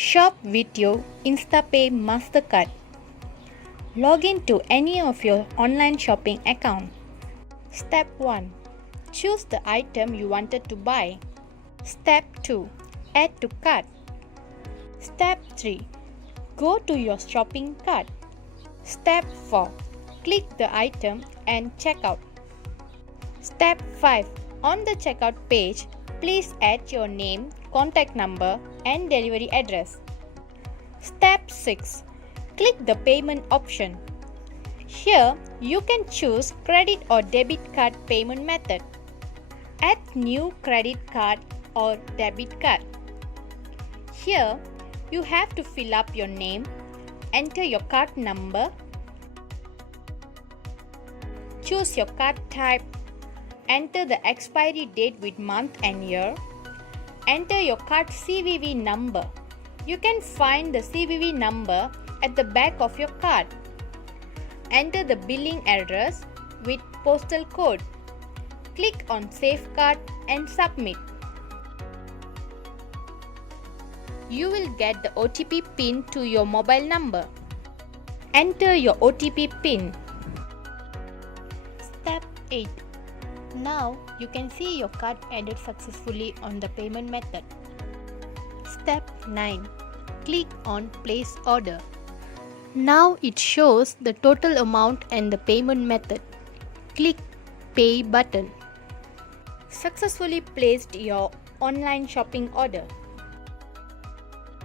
Shop with your Instapay Mastercard. Log in to any of your online shopping account. Step 1. Choose the item you wanted to buy. Step 2. Add to cart. Step 3. Go to your shopping cart. Step 4. Click the item and check out. Step 5. On the checkout page, please add your name, contact number, and delivery address. Step 6. Click the payment option. Here, you can choose credit or debit card payment method. Add new credit card or debit card. Here, you have to fill up your name, enter your card number, choose your card type, enter the expiry date with month and year, enter your card CVV number. You can find the CVV number at the back of your card. Enter the billing address with postal code. Click on Save Card and submit. You will get the OTP PIN to your mobile number. Enter your OTP PIN. Step 8. Now you can see your card added successfully on the payment method. Step 9. Click on Place Order. Now it shows the total amount and the payment method. Click Pay button. Successfully placed your online shopping order.